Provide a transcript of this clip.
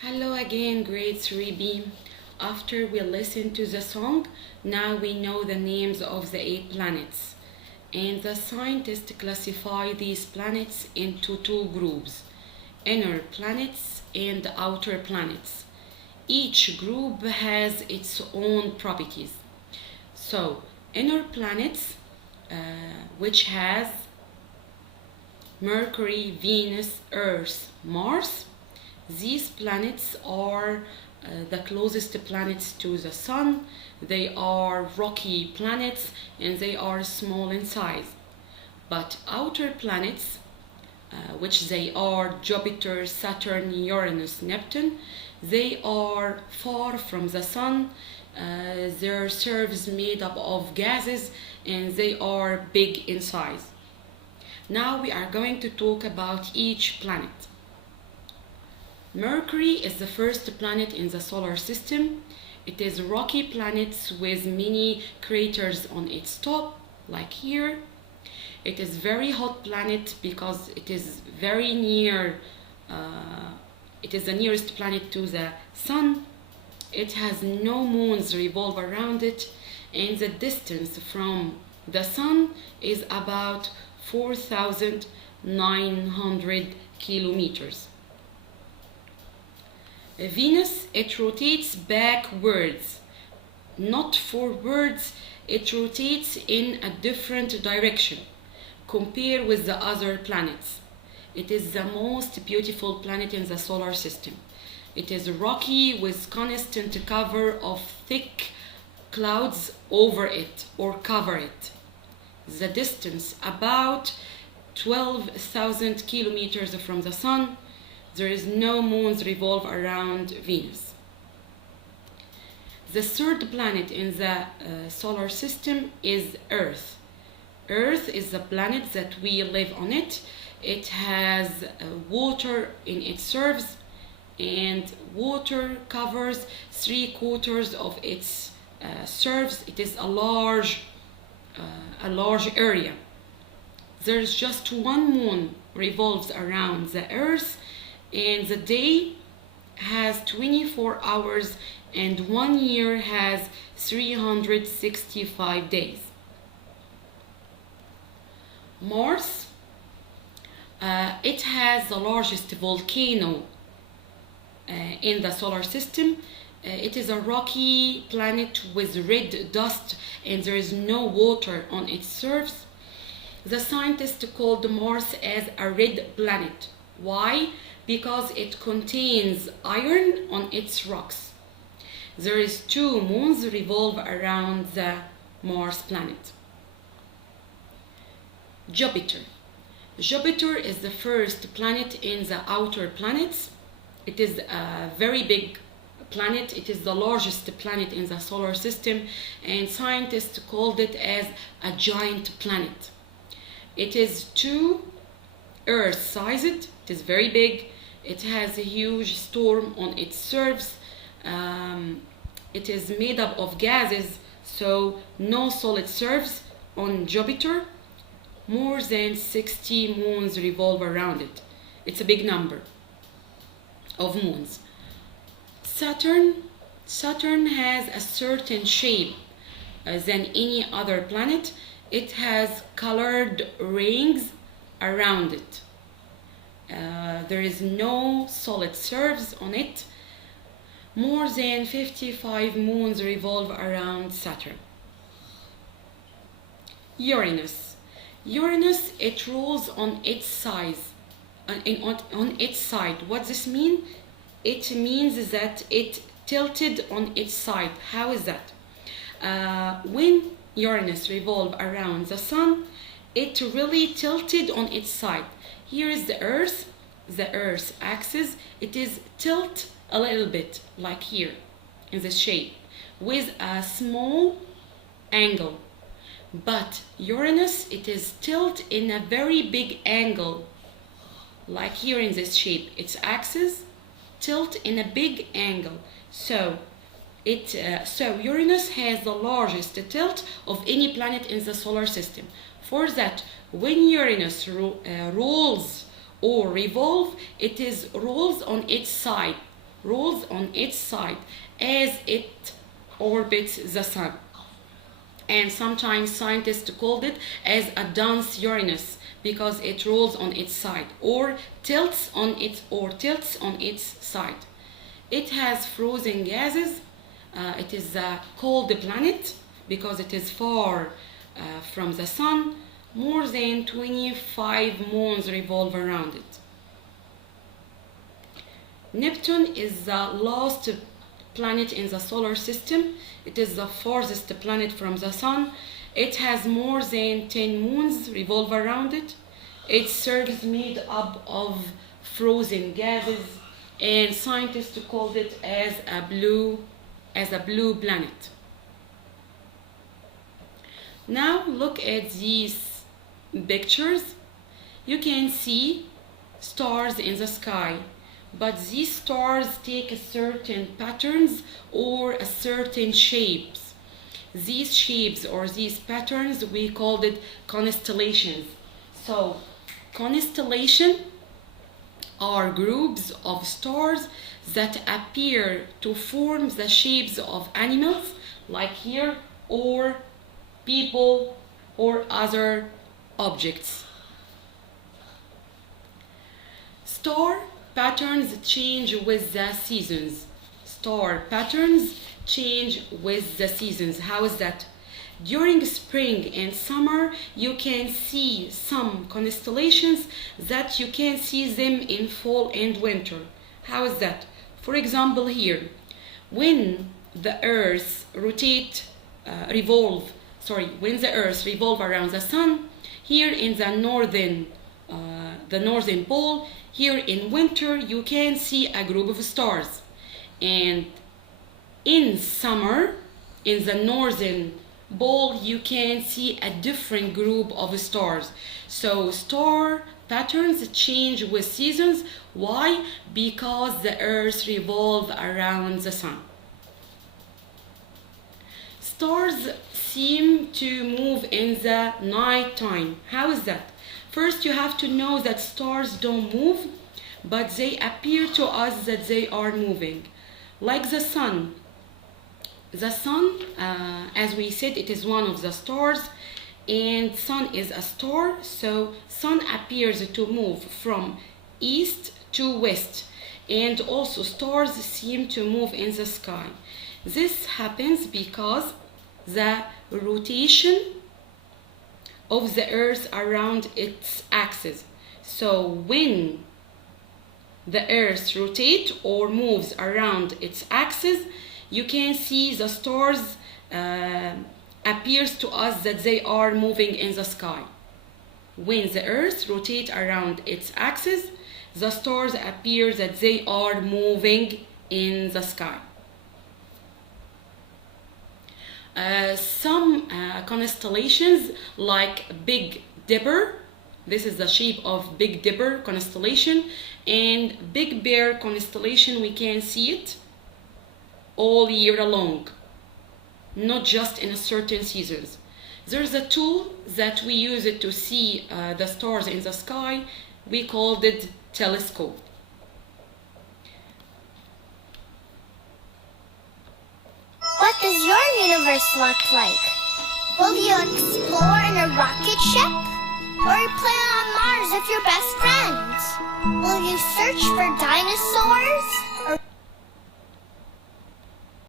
Hello again, grade 3B. After we listened to the song, now we know the names of the 8 planets. And the scientists classify these planets into 2 groups, inner planets and outer planets. Each group has its own properties. So, inner planets, which has Mercury, Venus, Earth, Mars. These planets are the closest planets to the Sun. They are rocky planets and they are small in size. But outer planets, which they are Jupiter, Saturn, Uranus, Neptune, they are far from the Sun. Their surface made up of gases and they are big in size. Now we are going to talk about each planet. Mercury is the first planet in the solar system. It is a rocky planet with many craters on its top, like here. It is very hot planet because it is very near, it is the nearest planet to the Sun. It has no moons revolve around it, and the distance from the Sun is about 4,900 kilometers. Venus, it rotates backwards, not forwards. It rotates in a different direction compared with the other planets. It is the most beautiful planet in the solar system. It is rocky with constant cover of thick clouds over it or cover it. The distance about 12,000 kilometers from the Sun. There is no moons revolve around Venus. The third planet in the solar system is Earth. Earth is the planet that we live on it. It has water in its surface, and water covers 3/4 of its surface. It is a large area. There's just one moon revolves around the Earth, and the day has 24 hours and 1 year has 365 days. Mars, it has the largest volcano in the solar system. It is a rocky planet with red dust and there is no water on its surface. The scientists called Mars as a red planet. Why? Because it contains iron on its rocks. There is 2 moons revolve around the Mars planet. Jupiter. Jupiter is the first planet in the outer planets. It is a very big planet. It is the largest planet in the solar system, and scientists called it as a giant planet. It is 2 Earth-sized. It is very big. It has a huge storm on its surface. It is made up of gases, so no solid surface on Jupiter. More than 60 moons revolve around it. It's a big number of moons. Saturn has a certain shape than any other planet. It has colored rings around it. There is no solid surface on it. More than 55 moons revolve around Saturn. Uranus, it rolls on its size. On its side. What does this mean? It means that it tilted on its side. How is that? When Uranus revolves around the Sun, it really tilted on its side. Here is the Earth axis. It is tilt a little bit, like here, in this shape, with a small angle. But Uranus, it is tilt in a very big angle, like here in this shape. Its axis tilt in a big angle. So Uranus has the largest tilt of any planet in the solar system. For that, when Uranus rolls or revolve, it is rolls on its side. rolls on its side as it orbits the sun. And sometimes scientists called it as a dense Uranus because it rolls on its side or tilts on its side. It has frozen gases. It is a cold planet because it is far from the sun. More than 25 moons revolve around it. Neptune is the last planet in the solar system. It is the farthest planet from the sun. It has more than 10 moons revolve around it. Its surface made up of frozen gases, and scientists called it as a blue planet. Now look at these pictures. You can see stars in the sky, but these stars take a certain patterns or a certain shapes. These shapes or these patterns, we called it constellations. So constellation are groups of stars that appear to form the shapes of animals, like here, or people or other objects. Star patterns change with the seasons. Star patterns change with the seasons. How is that? During spring and summer, you can see some constellations that you can see them in fall and winter. How is that? For example, here, when the Earth when the Earth revolves around the sun, here in the northern pole, here in winter, you can see a group of stars. And in summer, in the northern pole, you can see a different group of stars. So star patterns change with seasons. Why? Because the Earth revolves around the sun. Stars seem to move in the night time. How is that? First, you have to know that stars don't move, but they appear to us that they are moving. Like the sun. The sun, as we said, it is one of the stars, and sun is a star, so sun appears to move from east to west, and also stars seem to move in the sky. This happens because the rotation of the Earth around its axis. So when the Earth rotates or moves around its axis, you can see the stars appears to us that they are moving in the sky. When the Earth rotates around its axis, the stars appear that they are moving in the sky. Some constellations like Big Dipper, this is the shape of Big Dipper constellation, and Big Bear constellation, we can see it all year long, not just in a certain seasons. There's a tool that we use it to see the stars in the sky. We called it telescope. What does your universe look like? Will you explore in a rocket ship? Or play on Mars with your best friends? Will you search for dinosaurs?